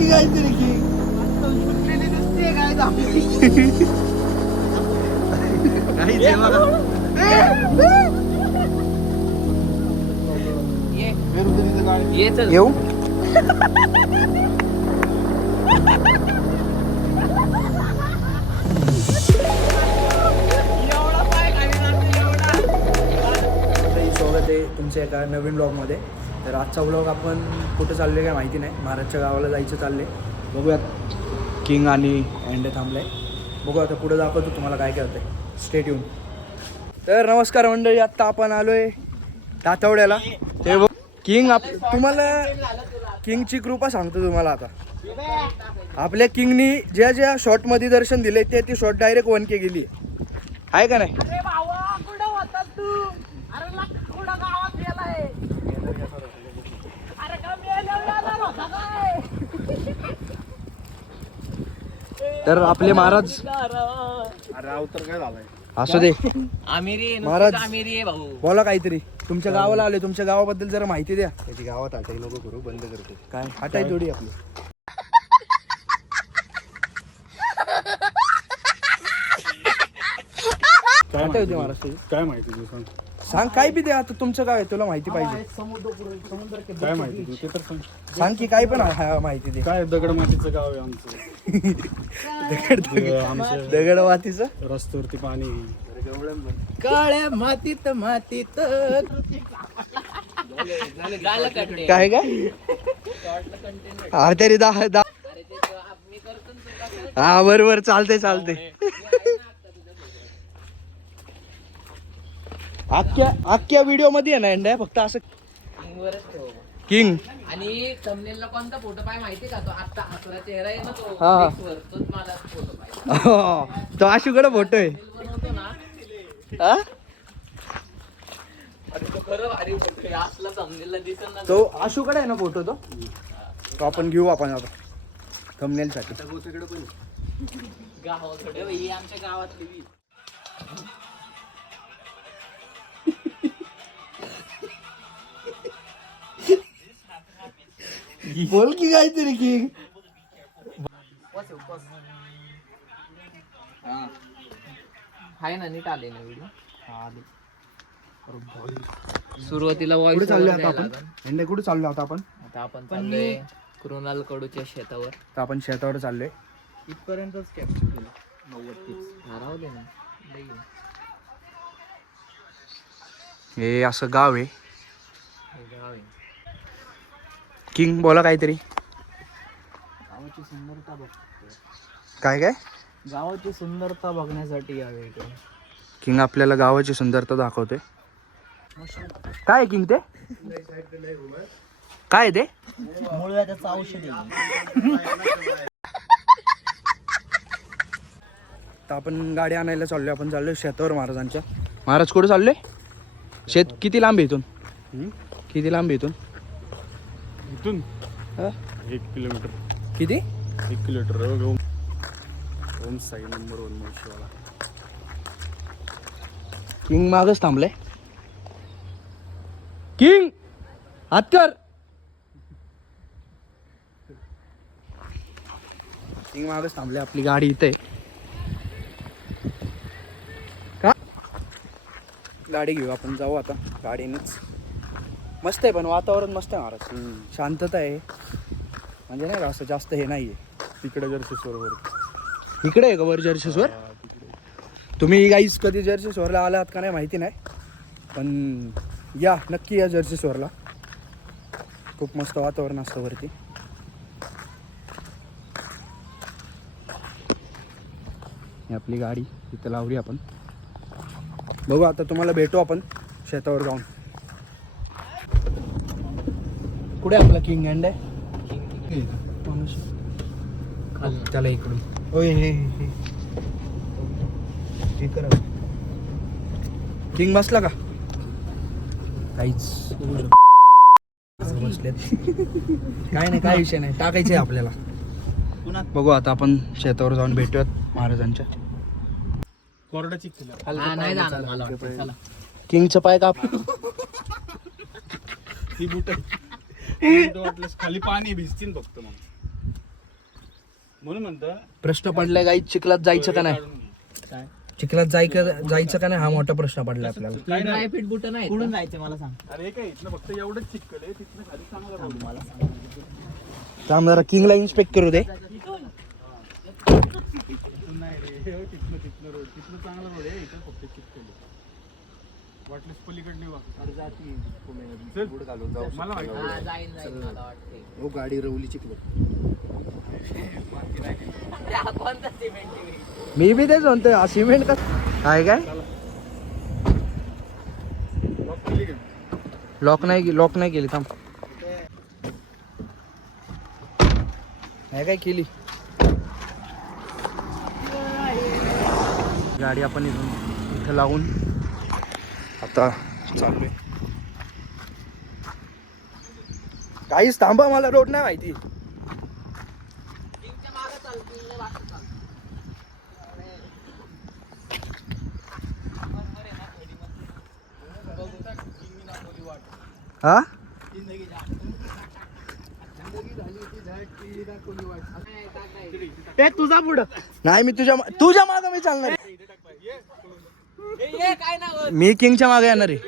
की काहीतरी की येऊ स्वागत आहे तुमच्या एका नवीन ब्लॉगमध्ये. तर आजचा ब्लॉग आपण कुठं चाललो काय माहिती नाही. महाराजच्या गावाला जायचं चालले. बघूयात किंग आणि अँडे थांबले. बघू आता पुढे दाखवतो तुम्हाला काय काय होतंय. Stay tune. तर नमस्कार मंडळी, आत्ता आपण आलोय तातवड्याला. ते बघ किंग तुम्हाला किंगची कृपा सांगतो तुम्हाला. आता आपल्या किंगनी ज्या ज्या शॉटमध्ये दर्शन दिले ते शॉट डायरेक्ट 1K गेली आहे का नाही. तर आपले महाराज असू दे महाराज, बोला काहीतरी. तुमच्या गावाला आले, तुमच्या गावाबद्दल जरा माहिती द्या. त्याची गावात हटाई नको करू, बंद करतो. काय हटाय थोडी आपली. हटाय होती महाराज तुझी. काय माहिती तू सांग. सांग काय बी द्या. आता तुमचं काय तुला माहिती पाहिजे. काय माहिती तू ते तर सांग. सांग की काय पण माहिती दे. काय दगड मातीचं गाव आहे आमचं. आमचं दगड मातीचं रस्त्यावरती पाणी. काळ्या मातीत मातीत काय काय हा तरी हा बरोबर चालते चालते. अख्ख्या व्हिडिओ मध्ये आहे ना एंड फक्त असं किंग. आणि thumbnail ला कोणता फोटो पाय माहिती का? तो आता हसरा चेहरा आहे ना, तो हा. X वर, तोच मला फोटो पाहिजे. तो आशूकडे फोटो आहे. बनवतो ना, हा? अरे तो खरं भारी फोटो आहे. असला thumbnail ला दिसेल ना. तो आशूकडे आहे ना फोटो. तो आपण घेऊ आपण आता थंबनेल साठी. गावाकडे ही आमच्या गावातली बी. बोल की काहीतरी किंग. हाय ना, नीट आले ना व्हिडिओ. सुरुवातीला कुठे वॉइस चाललोय आता आपण एंड कुठे चाललोय आता आपण. आता आपण चाललोय कृणाल कडूच्या शेतावर. तर आपण शेतावर चाललोय. इथपर्यंतच कॅप्चर केलं. 90 राहू दे ना. लई. हे असं गाव आहे. हे गाव आहे. किंग बोला काहीतरी. गावाची सुंदरता बघ. काय काय गावाची सुंदरता बघण्यासाठी यावे इकडे. किंग आपल्याला गावाची सुंदरता दाखवते. काय आहे किंग ते? काय आहे ते? मुळव्याचं औषध आहे. तर आपण गाडी आणायला चाललोय. आपण चाललोय शेतावर महाराजांच्या. महाराज कुठे चाललोय? शेत किती लांब आहे इथून? किती लांब आहे इथून? इथून हा? 1 किलोमीटर. किती? 1 किलोमीटर. ओम साई नंबर 1 महेश्वरा. किंग मागच थांबले. किंग हात कर. किंग मागच थांबले. आपली गाडी इथे का गाडी घेऊ आपण. जाऊ आता गाडीनेच. मस्त आहे पण वातावरण मस्त आहे महाराज. शांतता आहे. म्हणजे नाही का असं जास्त हे नाहीये. तिकडे जर्सी सरोवर. इकडे आहे का वर जर्सीसवर? तुम्ही गाईस कधी जर्सीसवरला आलात का नाही माहिती नाही, पण या नक्की या जर्सीसवरला. खूप मस्त वातावरण असतं वरती. ही आपली गाडी इथं लावली आपण. बघू आता तुम्हाला भेटू आपण शेतावर जाऊन. कुठे आपला किंग अँड आहे? त्याला इकडून. ओय हे किंग बसला का? काहीच बसलेत. काय नाही, काय विषय नाही. टाकायचंय आपल्याला. बघू आता आपण शेतावर जाऊन भेटूयात महाराजांच्या. कोरडा चिक नाही जाणार मला वाटतं. चला. किंगचं पाय काप. ही बुट वाटलंस खाली पाणी भिजतील फक्त. मग म्हणून म्हणतं प्रश्न पडलाय गाई, चिखलात जायचं का नाही? काय चिखलात जायचं का नाही हा मोठा प्रश्न पडलाय आपल्याला. ड्राय फिट बुट नाही कुठून जायचं मला सांग. अरे हे काय इथनं फक्त एवढंच चिक्कल आहे, तिथनं खाली चांगला रोड आहे. मला सांग. थांब जरा किंगला इन्स्पेक्ट करू दे. तिथून नाही रे, हे हो, तिथनं रोड, तिथनं चांगला रोड आहे, इथं फक्त चिक्कल आहे. वाटल्यास पलीकडे नाही वाटत. अरे जाती चल, मला माहिती हा, जाईन मला वाटते. हो गाडी रवली चिखल. कोणता सिमेंट मी बी तेच म्हणतोय सिमेंट का काय काय लॉक नाही केली. थांब नाही काय केली गाडी आपण इथं लावून आता चाललोय. काहीच थांबा, मला रोड नाही माहिती. हा तुझा पुढं नाही, मी तुझ्या मागे मी चालणार. मी किंगच्या मागे येणार आहे.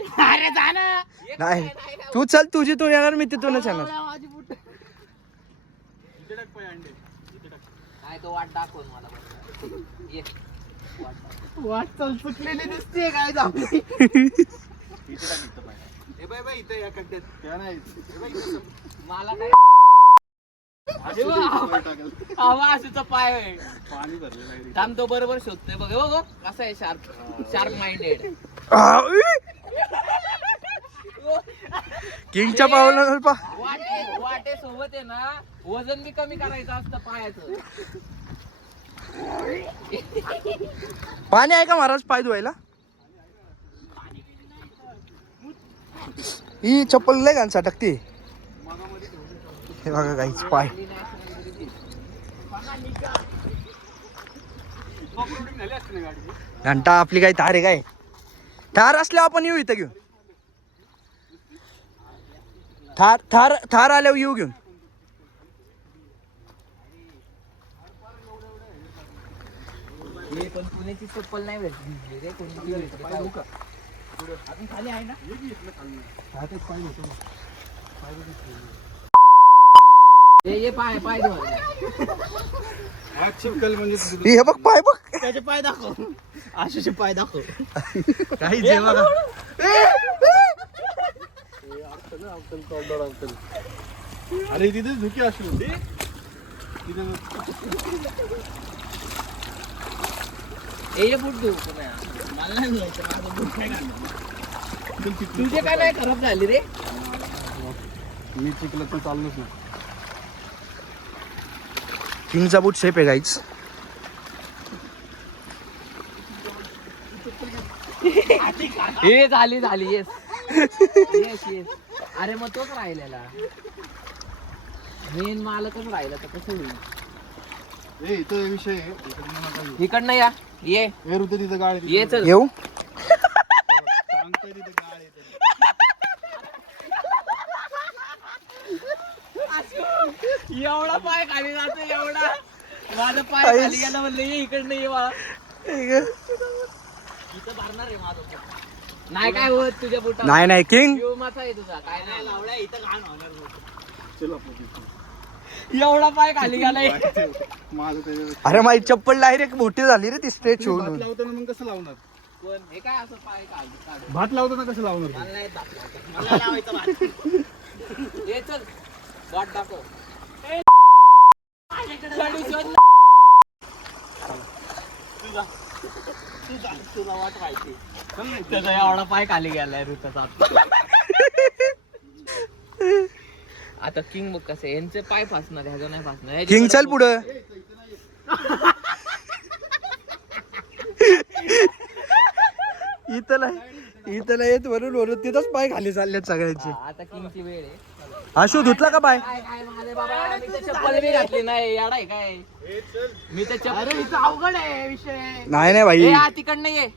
नाही तू चल, तुझी तू येणार, मी तिथूनच येणार. तो वाट दाखव मला. वाट चल चुकलेली दिसते काय आपली. मला काय आवाजचा पाय आहे. पाणी भरलं नाही. थांब, तो बरोबर शोधतोय बघ. बघ कसं आहे, शार्प माइंडेड. किंगच्या पावला वाटे सोबत आहे ना, वजन बी कमी करायचं असतं पायाचं. पाणी आहे का महाराज पाय धुवायला? ही चप्पल लय घाण सटकते. हे बघा काहीच पाय. घंटा आपली काही तार आहे काय? थार असल्यावर आपण येऊ इथं घेऊन. थार आल्यावर येऊ घेऊन. पण पुण्याची चप्पल नाही भेटली रे, कोणती भेटली काय? अजून खाली आहे ना? ये पाय धुवा. चिक्कल म्हणजे हे बघ पाय बघ. त्याचे पाय दाखव, आशुचे पाय दाखव. काही जे बघा. अरे तिथे झुकी अशी होती तिथे. ये बूट घेऊ पुन्हा. मला नाही घ्यायचं, माझं बूट काय घालणार. तुझे काय नाही खराब झाली रे? मी चिखलात तर चाललोच ना. किंगचा बूट सेफ आहे गाईच. हे झाली येस. अरे मग तोच राहिलेला मेन मालकच राहिला तर कसं होईल? इथं विषय आहे, इकडनं या. ये ऋतू तिथं गाळ आहे. ये चल. येऊ सांगतोय तिथं गाळ आहे. एवढा पाय खाली जातो, एवढा माझा पाय खाली गेला म्हणलं ये इकडनं ये बाळा. इथं भरणार आहे माझं पोट. नाही काय होत तुझ्या पोटात. नाही किंग मासा आहे तुझा काय नाही लावडा इथं घाण होणार. चल आपण तिथं. एवढा पाय खाली गेलाय. माझं त्याच्यावर अरे माझी चप्पल डायरेक्ट मोठी झाली रे ती स्ट्रेच भात होऊन. लावताना मग कसं लावणार? कोण हे काय असं पाय काढ. भात लावताना कसं लावणार तू? मला नाही भात लावायचा. मला लावायचा भात. ये चल वाट दाखव. तुला वाट माहिती त्याचा एवढा पाय खाली गेलाय ऋतूचा. आता किंग बघ कसं यांचे पाय फासणार, ह्याचं नाही फासणार. किंग चल पुढं. इथं येत वरून तिथंच पाय खाली चाललेत सगळ्यांचे. आता किंगची वेळ आहे. आशू धुतला का पाय? काय माझे बाबा, मी तर चप्पल बी घातली नाही. याडा आहे काय? मी तर चप्पल. अरे इथं अवघड आहे विषय. नाही भाई. ए तिकडनं ये.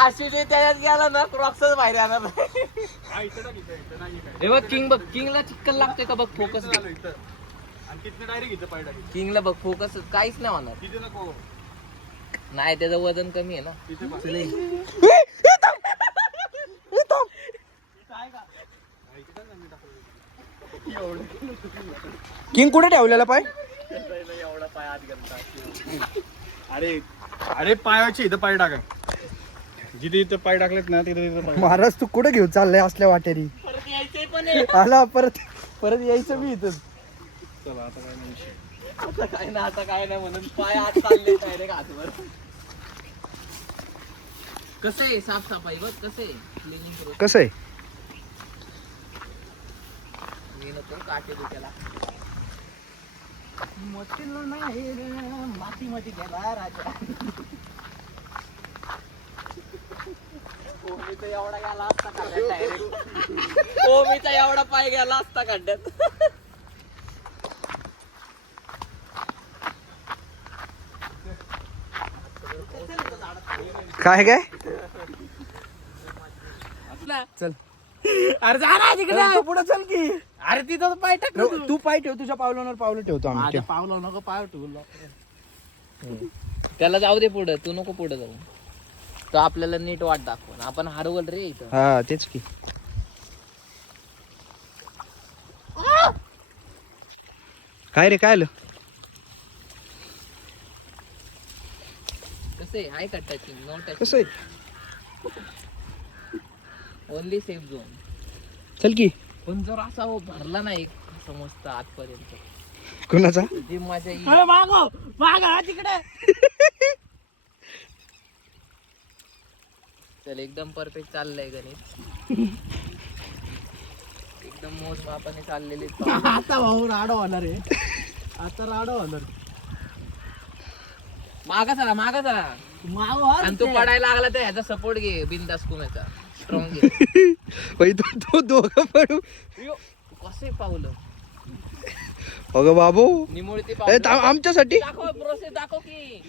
आशिषे त्याच्यात गेला ना क्रॉक्सच बाहेर येणार. हे बघ किंग बघ, किंगला चिक्कल लागते का बघ. फोकस आणि तिथनं डायरेक्ट इथं पाय टाकेल. किंगला बघ फोकस काहीच नाही होणार. तिथे नको. नाही त्याचं वजन कमी आहे ना. तिथे बस. किंग कुठे ठेवलेला पाय? एवढा पाय आत घालता. अरे अरे पायाचे इथं पाय टाका. जिथे इथं पाय टाकलेत ना तिथे तिथं पाय. महाराज तू कुठे घेऊन चाललाय असल्या वाटेरी? परत यायचंय पण आहे. आला परत यायचं मी इथं. चला आता काय नाही विषय. आता काय नाही म्हणून पाय आत चालले डायरेक्ट हातवर. कसं आहे साफसफाई बघ कसं आहे क्लिनिंग करू. कसं आहे? मी नको काटे दुखायला. मोठीला नाही रे, मातीमध्ये गेला राजा. ओमीचा एवढा गेला असता खड्ड्यात डायरेक्ट. ओमीचा एवढा पाय गेला असता खड्ड्यात. काय चल. अरे जा ना तिकडे. पुढे चल की. अरे तिथं पाय टाक. तू पाय ठेव, तुझ्या पावलावर पावलं ठेवतो आम्ही. माझ्या पावला नको पाय ठेवलं. त्याला जाऊ दे पुढे, तू नको पुढे जाऊ. तो आपल्याला नीट वाट दाखव. आपण हरवल रे इथं. हा तेच की. काय रे काय आलं? कसं आहे का टचिंग नो टचिंग? कसं आहे? Only safe zone. चल की. पण जर असा भरला नाही समजत आतपर्यंत कुणाचा? जी मजा येईल. मागो तिकडे. चल एकदम परफेक्ट चाललंय गणित. एकदम मोजमापाने चाललेली. आता भाऊ राडा होणार आहे. आता राडा होणार. मागा चला मागा चला. आणि तू पडायला लागला तर ह्याचा सपोर्ट घे बिंदास कुमेचा स्ट्रॉंग घे. तो दोघं पडू. कसे पावलं अगं बाबू निमुळती आमच्यासाठी दाखव प्रोसेस दाखव की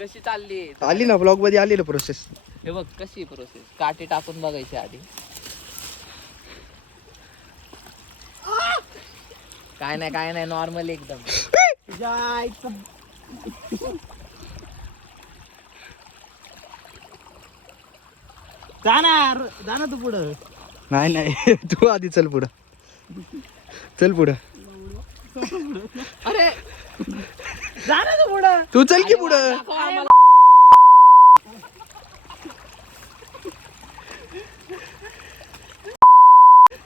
कशी चालली. आली ना ब्लॉग मध्ये आली ना प्रोसेस. हे बघ कशी प्रोसेस. काठी टाकून बघायची आधी. काय नाही नॉर्मल एकदम. जाणार तू पुढं. नाही तू आधी चल पुढं. चल पुढं. अरे जाना तू पुढं. तू चल की पुढं.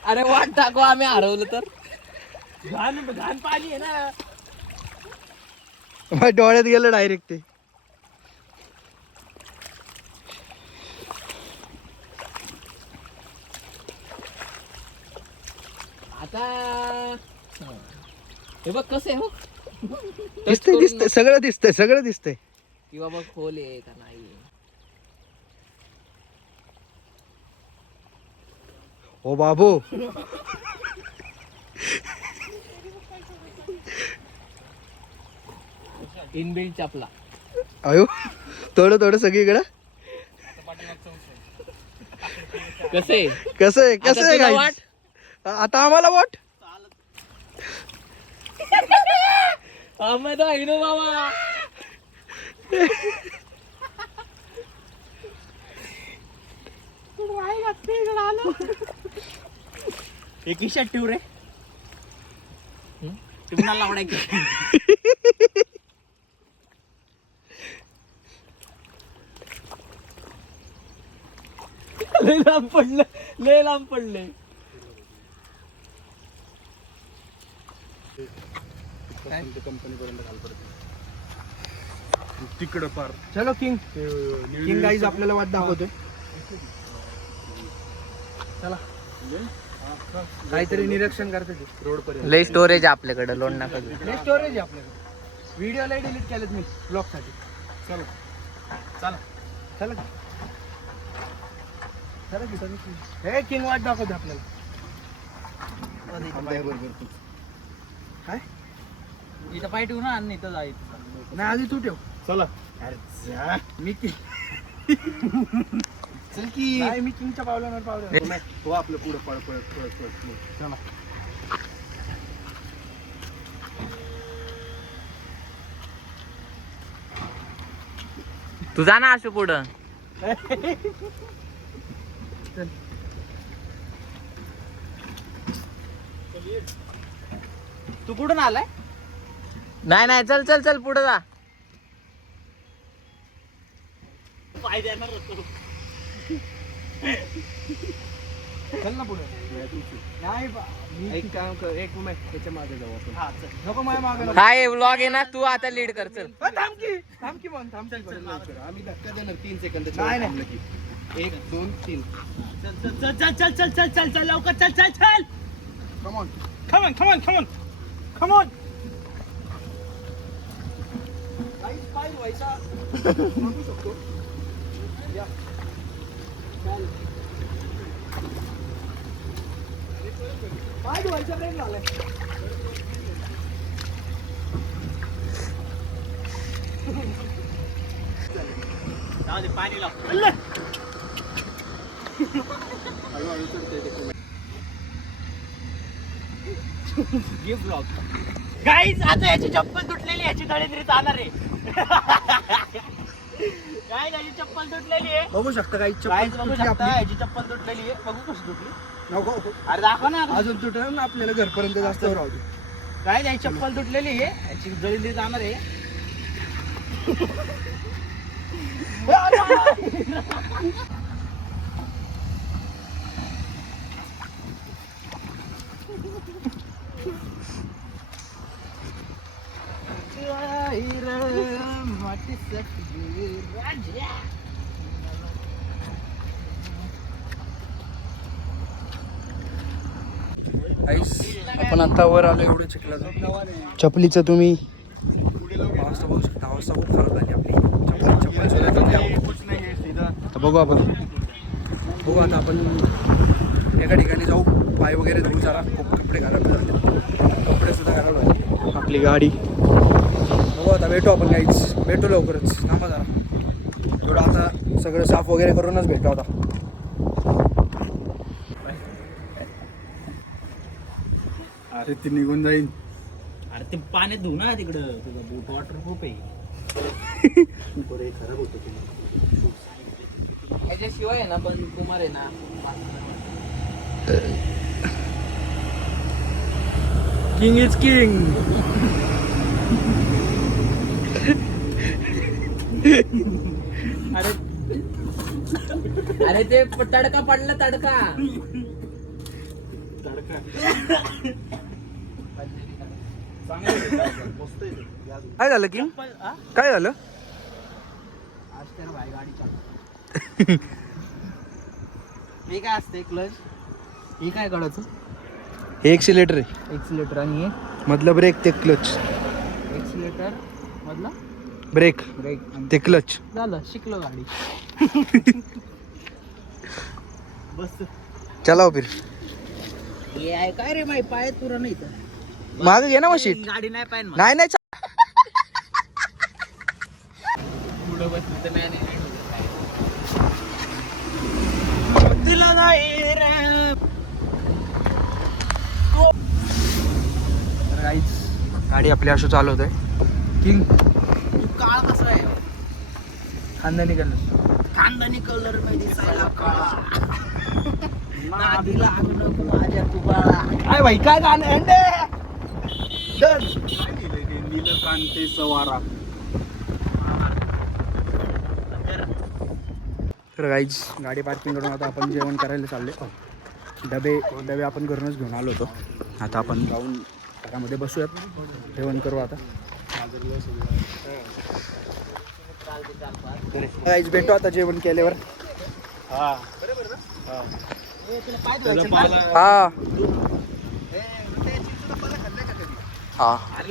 अरे वाट टाकू आम्ही हरवलं तर. घाण पाणी आहे ना. माझ्या डोळ्यात गेलं डायरेक्ट ते. आता हे बघ कसं आहे. हो दिसतंय सगळं दिसतंय. की बाबा खोल आहे का नाही. ओ बाबू. इनबिल्ट चपला. अयो थोडं सगळीकडं. कसं आहे तुला guys? वाट? आता आम्हाला वाट. आम्ही तर आहे ना बाबा. एक इशाट ठेव रे. तुम्हाला आवडायचं. लय लांब पडले. कंपनी पर्यंत घाल परत. तिकडं पार. चलो किंग गाईज आपल्याला वाट दाखवतोय. चला काहीतरी निरीक्षण करते ते रोड पर्यंत. लय स्टोरेज आपल्याकडे लोड नका देऊ. लय स्टोरेज आहे आपल्याकडे. व्हिडिओ लय डिलीट केलेत मी ब्लॉग साठी. चला चला की हे किंग वाट दाखवते आपल्याला. काय इथं पाय ठेवू ना आणि इथं जायचं. नाही आधी तू ठेव. चला. अरे जा. मी चल की. नाही मी किंगच्या पावलावर तो आपलं पुढं पळत चला. तू जा ना असं पुढं. तू कुठून आलाय? नाही नाही, चल चल चल पुढे जा. पाय देणार होतो. चल ना पुढे. नाही एक काम कर, एक मिनिट त्याच्या मागे जाऊ आपण. हा चल. नको माझ्या मागे नको. काय व्लॉग आहे ना, तू आता लीड कर. चल थांब की मग थांब. आम्ही धक्का देणार 3 सेकंद. नाही 1 2 3. चल लवकर चल. Come on. पाय व्हायचा मागू शकतो. या. चल. पाय व्हायचा ब्रेक झालाय. पाणी लाव. हळूहळू चढतंय ते. गाईज आता याची चप्पल तुटलेली, याची दळेंद्री जाणार आहे. काय याची चप्पल तुटलेली आहे, बघू शकता. काही बघू शकता याची चप्पल तुटलेली आहे. बघू कशी तुटली. नको अरे दाखवा ना. अजून तुटेल ना, आपल्याला घरपर्यंत जास्त राहू दे. काय याची चप्पल तुटलेली आहे, याची दळेंद्री जाणार आहे. आपण आता वर आलो एवढं चिखलाचं. चपलीचं तुम्ही अवस्था बघू शकता. अवस्था खूप खराब झाली आपली. चप्पल सुद्धा बघू आता आपण एका ठिकाणी जाऊ. पाय वगैरे धुवू जरा. खूप कपडे घालायला झाले, कपडे सुद्धा घालायला लागले. आपली गाडी बघू आता. भेटू लवकरच. थांबा जरा. थोडं आता सगळं साफ वगैरे करूनच भेटू आता. अरे ते निघून जाईल. अरे ते पाण्यात धुऊ ना तिकडं. तुझा बूट वॉटरप्रूफ आहे. खराब होतो. याच्याशिवाय आहे ना, पण कुमार आहे ना, किंग इज किंग. अरे ते तडका पडला. तडका काय झालं किंग? काय झालं? भाई गाडी हे काय असते क्लच? हे काय कळायचं? हे एक्सिलेटर आहे. एक्सिलेटर आणि हे मधलं ब्रेक ते क्लच. एक्सिलेटर मधला ब्रेक ते क्लच. झालं, शिकलो गाडी. बस चलाव फिर. हे आहे काय रे, माही पायात पुरा नाही तर मागे घे ना मशीन. गाडी नाही पाय. नाही पुढं बसलं तर मॅनेजमेंट दिला नाही रे. गाडी आपली अशी चालवत आहे. किंग काळा कसा आहे? खानदानी कलर मध्ये दिसायला काळा. नादीला लागणं माझ्या कुबाळा. काय भाई काय गाणं नीलकांते सवारा. तर गाईज गाडी पार्किंग करून आता आपण जेवण करायला चालले. डबे आपण घरूनच घेऊन आलो होतो. आता आपण जाऊन घरामध्ये बसूयात, जेवण करू आता. गाईज भेटू आता जेवण केल्यावर. हा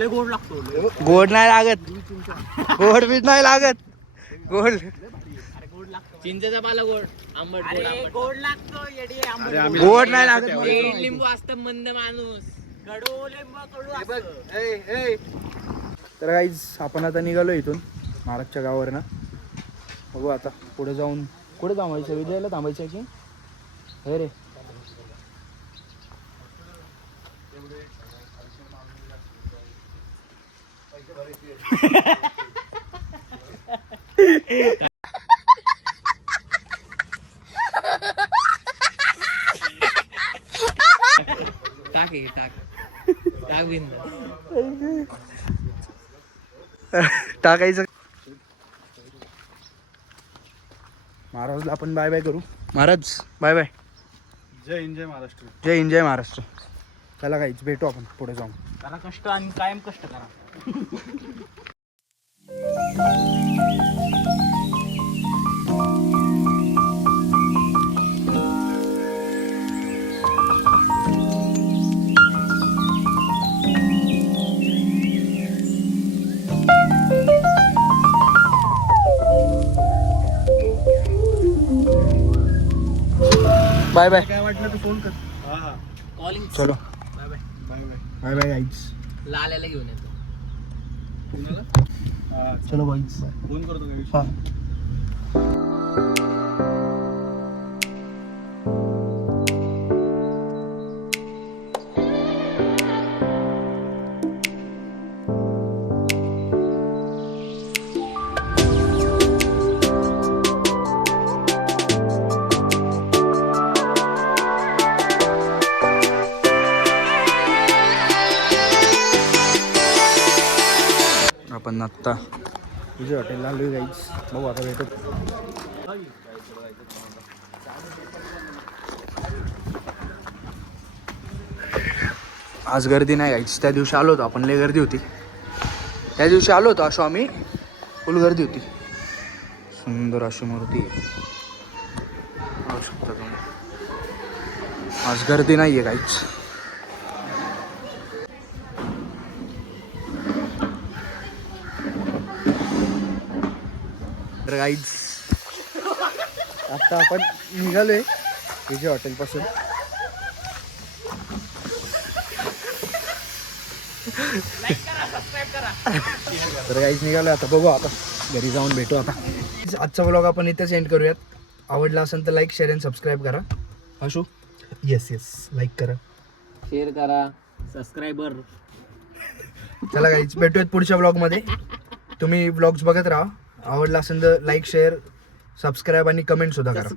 गोड लागतो. गोड नाही लागत. गोड बीज नाही लागत. गोड चिंचेचा पाला गोड, आंबट गोड लागतो. गोड नाही लागत. लिंबू असतं मंद माणूस. कडू लिंबू कडू. तर गाईज आपण आता निघालो इथून महाराजच्या गावावरनं. बघू आता पुढे जाऊन. कुठे थांबायचं? विजयाला थांबायचं की हे रे टाक बिंद. टाकायचं. महाराजला आपण बाय बाय करू. Maharaj bye bye. जय हिंद जय महाराष्ट्र. जय हिंद जय महाराष्ट्र. चला काहीच भेटू आपण पुढे जाऊन. करा कष्ट आणि कायम कष्ट करा. Bye bye. काय वाटलं तर फोन कर. हा हा. कॉलिंग. चलो bye bye. Bye bye. Bye bye guys. लाल्याला घेऊन येतो. कुणाला? हा चलो गाईज. फोन करतो काही. हा. आपण आत्ता तुझ्या हॉटेलला आलोय गाईज. बघू आता भेटत. आज गर्दी नाही गाईज. त्या दिवशी आलो होतो आपण, लय गर्दी होती. त्या दिवशी आलो होतो अशो आम्ही, फुल गर्दी होती. सुंदर अशी मूर्ती पाहू शकता तुम्ही. आज गर्दी नाही आहे गाईज. तर गाईज आता आपण निघालोय विजय हॉटेलपासून. तर गाईज निघालोय आता. बघू आता घरी जाऊन भेटू आता. आजचा व्लॉग आपण इथेच एंड करूयात. आवडला असेल तर लाईक शेअर आणि सबस्क्राईब करा. आशू. येस लाईक करा, शेअर करा, सबस्क्रायबर. चला गाईज भेटूयात पुढच्या व्लॉगमध्ये. तुम्ही व्लॉग्स बघत राहा. आवडला असेल तर लाईक शेअर सबस्क्राईब आणि कमेंट सुद्धा करा.